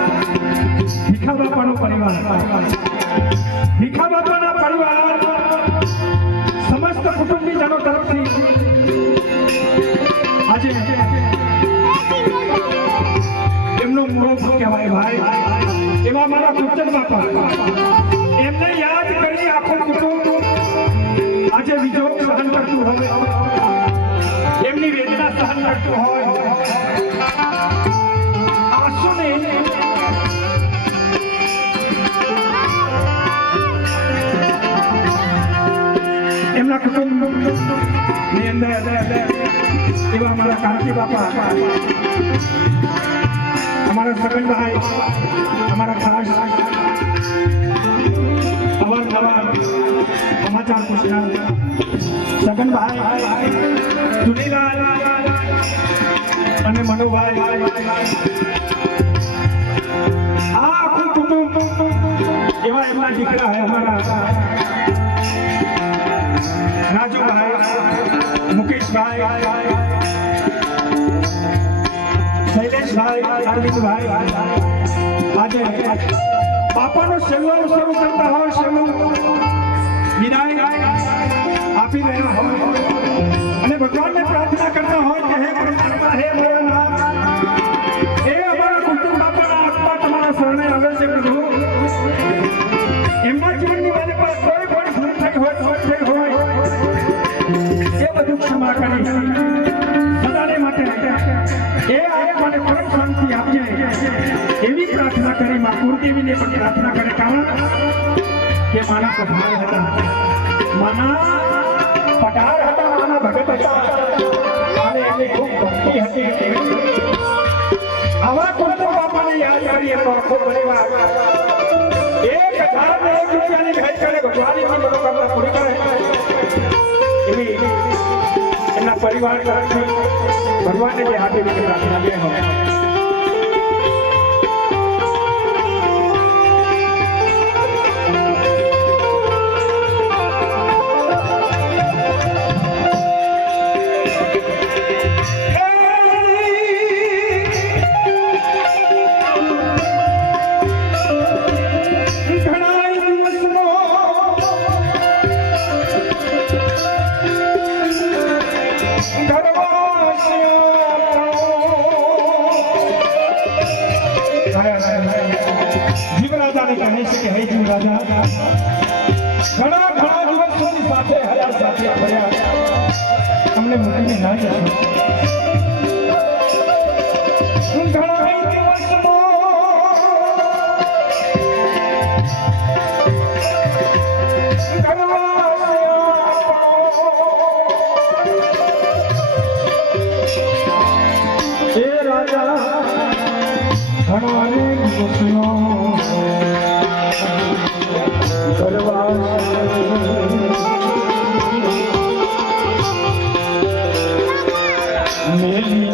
ભીખા બાપાનો પરિવાર ભીખા બાપાના પરિવાર સમસ્ત કુટુંબીજનો તરફથી આજે એમનો મોહ કહેવાય ભાઈ એવા મારા ગુજર બાપા એમને યાદ કરી આખું કુટુંબ આજે વિજોગ સહન કરતું હોય એમની વેદના સહન કરતું હોય એમના કુટુંબ ની અંદર એવા અમારા કાંતિ બાપા અમારા સગનભાઈ અમારા ખાસ અવારનવાર સમાચાર પૂછનાર સગનભાઈ ચુનીલાલ અને મનોભાઈ આ આખું કુટુંબ એવા એમના દીકરા હે અમારા રાજુભાઈ મુકેશભાઈ શૈલેષભાઈ અરવિંદભાઈ આજે બાપાનો સેવાનો શરૂ કરતા હોય સેવાનો વિનાય આપી રહ્યા હોય અને ભગવાનને પ્રાર્થના કરતા હોય કે હે પરમાત્મા હે ભોળાનાથ એ અમારા કુટુંબ બાપાના આત્મા તમારા શરણે આવે છે પ્રભુ એમના જીવનની મારી પર કોઈ પણ ભૂલ થઈ હોય એ બધું ક્ષમા કરી સદાને માટે એ આત્માને પરમ શાંતિ આપજે એવી પ્રાર્થના કરી માં કુળદેવીને પણ પ્રાર્થના કરે કારણ કે માના પઢાર હતા માના ભગત હતા અને એમની ખૂબ ભક્તિ હતી આવા કુળદેવ બાપાને યાદ કરી એમનો આખો પરિવાર 1001 રૂપિયાની ભેટ કરે ભગવાનની મનોકામના પૂરી કરે એવી એમના પરિવાર તરફથી ભગવાનને જે હાથે રીતે પ્રાર્થના જય હો જીવરાજાને કહે છે કે હે જીવરાજા ઘણા દિવસ સુધી સાથે હયા સાથે ફર્યા તમને મૂકીને ના જશો મેલી